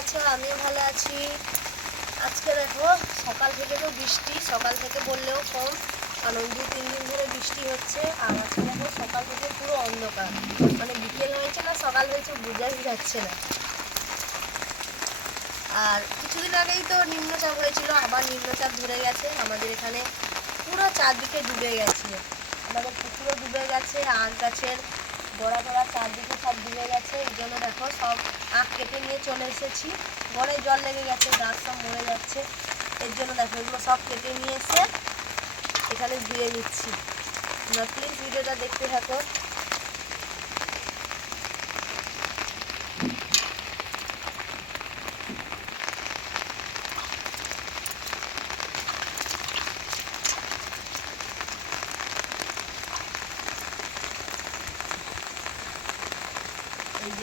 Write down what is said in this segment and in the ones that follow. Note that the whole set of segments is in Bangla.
আছো? আমিও ভালো আছি। আজকে দেখো, সকাল থেকে তো বৃষ্টি, সকাল থেকে বললেও কম। কারণ দু, তিন দিন ধরে বৃষ্টি হচ্ছে। আর আজকে দেখো, সকাল থেকে পুরো অন্ধকার। মানে বিকেল হয়েছে না, সকাল হয়েছে বোঝাই যাচ্ছে না। আর কিছুদিন আগেই তো নিম্নচাপ হয়েছিল, আবার নিম্নচাপ ধরে গেছে। আমাদের এখানে পুরো চারদিকে ডুবে গেছে। আমাদের পুকুরও ডুবে গেছে আখ গাছের গোড়া গোড়া চারদিকে সব ডুবে গেছে, এই জন্য দেখো সব আখ কেটে নিয়ে চলে এসেছি। গোড়ায় জল লেগে গেছে, গাছ সব মরে যাচ্ছে। এর জন্য দেখো এগুলো সব কেটে নিয়ে এসে এখানে ধুয়ে নিচ্ছি। প্লিজ ভিডিওটা দেখতে থাকো।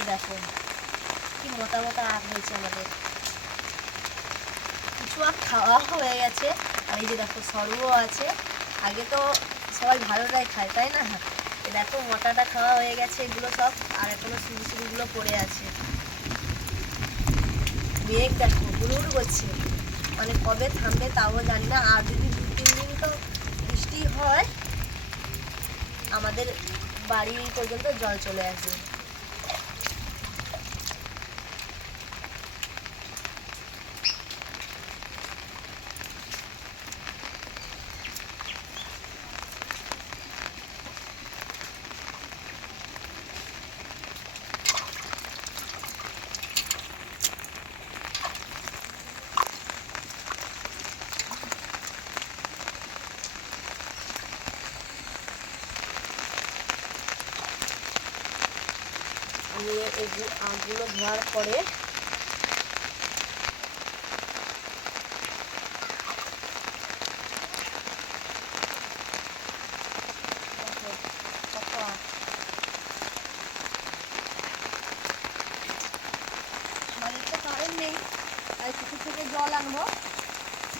এই দেখো কি মোটা মোটা আখ হয়েছে আমাদের। কিছু আখ খাওয়া হয়ে গেছে। আর এই যে দেখো সর্ব আছে। আগে তো সবাই ভালোটাই খায়, তাই না? দেখো মোটাটা খাওয়া হয়ে গেছে, এগুলো সব, আর এখনও শুরু শুরুগুলো পড়ে আছে। মেঘ দেখো হুড়ুর করছে। মানে কবে থামবে তাও জানি না। আর যদি দু, তিন দিন তো বৃষ্টি হয়, আমাদের বাড়ি পর্যন্ত জল চলে আসবে নিয়ে এগুলো আগুলো ধোয়ার পরে দেখো, কত আখ। আমাদের তো কারেন্ট নেই তাই পুকুর থেকে জল আনব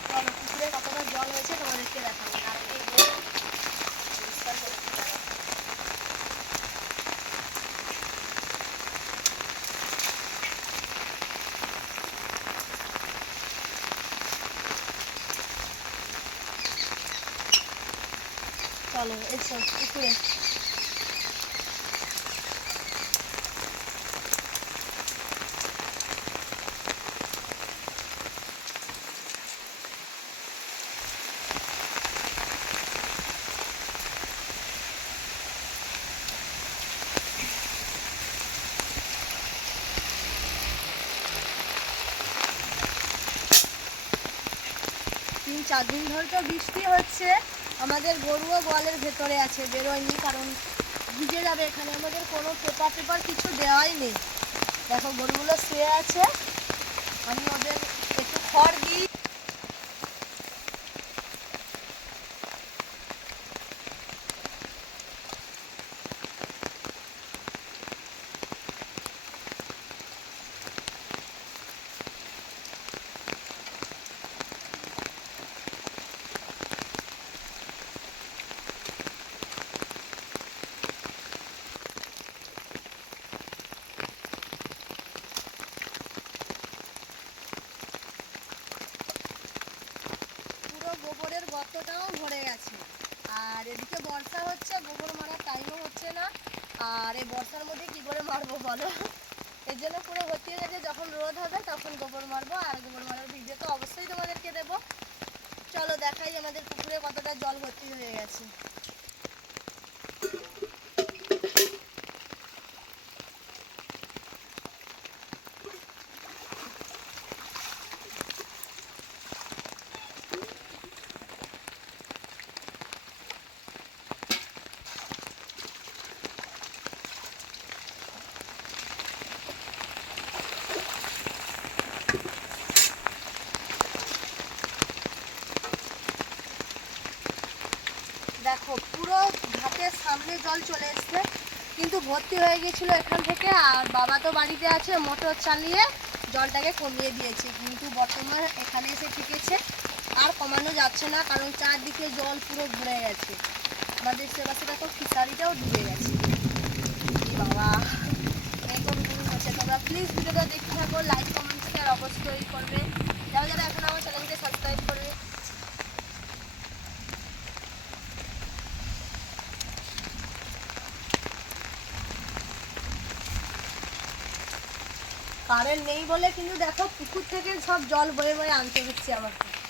চলো পুকুরে কতটা জল হয়েছে তোমাদেরকে দেখাবো আর এই যে পরিষ্কার করে দেখাবো। চলো এসো পুকুরে তিন চার দিন ধরে তো বৃষ্টি হচ্ছে। আমাদের গরুও গোয়ালের ভেতরে আছে, বেরোয়নি কারণ ভিজে যাবে এখানে। আমাদের কোনো পেপার পেপার কিছু দেওয়াই নেই। দেখো, গরুগুলো শুয়ে আছে। আমি ওদের একটু খড় দিই পুরো গোবরের গর্তটাও ভরে গেছে। আর এদিকে বর্ষা হচ্ছে, গোবর মারার টাইমও হচ্ছে না। আর এই বর্ষার মধ্যে কি করে মারবো বলো? এর জন্য পুরো ভর্তি হয়ে গেছে, যখন রোদ হবে তখন গোবর মারবো। আর গোবর মারার ভিডিও তো অবশ্যই তোমাদেরকে দেবো। চলো দেখাই আমাদের পুকুরে কতটা জল ভর্তি হয়ে গেছে দেখো পুরো ঘাটের সামনে জল চলে এসছে। কিন্তু ভর্তি হয়ে গেছিল এখান থেকে, আর বাবা তো বাড়িতে আছে, মোটর চালিয়ে জলটাকে কমিয়ে দিয়েছে। কিন্তু বর্তমানে এখানে এসে ঠেকেছে আর কমানো যাচ্ছে না, কারণ চারদিকে জল পুরো ভরে গেছে। আমাদের সে পাশে দেখো ফিশারিটাও ডুবে গেছে বাবা হচ্ছে। প্লিজ ভিডিওটা দেখতে থাকো লাইক কমেন্ট আর অবশ্যই করবে। যারা যারা এখন আমার চ্যানেলকে সাবস্ক্রাইব করবে কারেন্ট নেই বলে কিন্তু দেখো পুকুর থেকে সব জল বয়ে বয়ে আনতে হচ্ছে আমাকে।